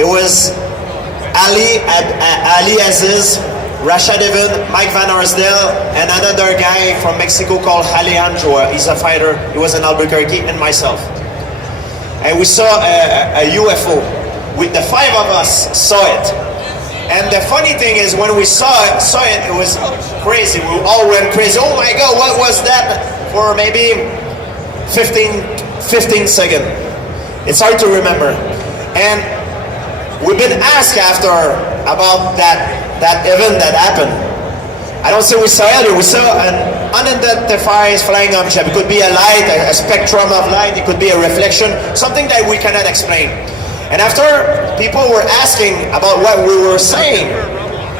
It was Ali Aziz, Rashad Evan, Mike Van Arsdale, and another guy from Mexico called Alejandro. He's a fighter. He was in Albuquerque, and myself. And we saw a UFO. With the five of us saw it. And the funny thing is, when we saw it, it was crazy. We all went crazy. Oh my God, what was that? For maybe 15 seconds. It's hard to remember. And we've been asked after about that event that happened. I don't say we saw it. We saw an unidentified flying object. It could be a light, a spectrum of light. It could be a reflection, something that we cannot explain. And after people were asking about what we were saying,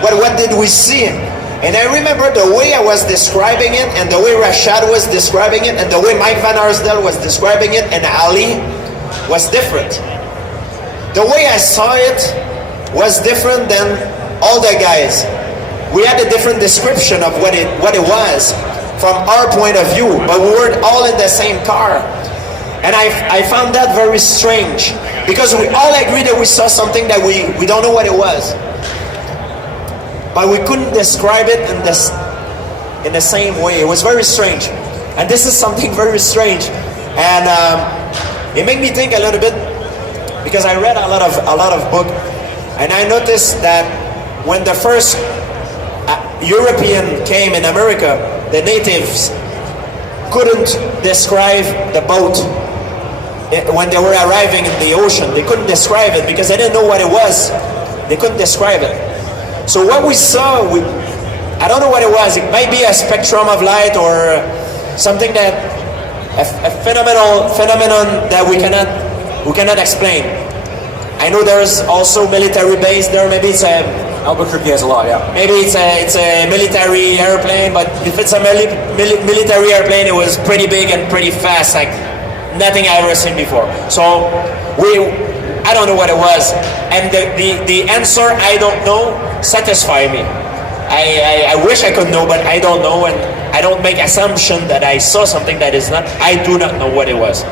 what did we see? And I remember the way I was describing it, and the way Rashad was describing it, and the way Mike Van Arsdale was describing it, and Ali was different. The way I saw it was different than all the guys. We had a different description of what it was from our point of view, but we were all in the same car. And I found that very strange, because we all agreed that we saw something that we don't know what it was. But we couldn't describe it in the same way. It was very strange. And this is something very strange. And it made me think a little bit, because I read a lot of book, and I noticed that when the first European came in America, the natives couldn't describe the boat. When they were arriving in the ocean, they couldn't describe it because they didn't know what it was. They couldn't describe it. So what we saw, I don't know what it was. It might be a spectrum of light or something that a phenomenon that we cannot explain. I know there's also military base there. Maybe it's a Albuquerque has a lot, yeah. Maybe it's a military airplane, but if it's a military airplane, it was pretty big and pretty fast, like nothing I ever seen before. So I don't know what it was, and the answer I don't know satisfied me. I wish I could know, but I don't know, and I don't make assumption that I saw something that is not. I do not know what it was.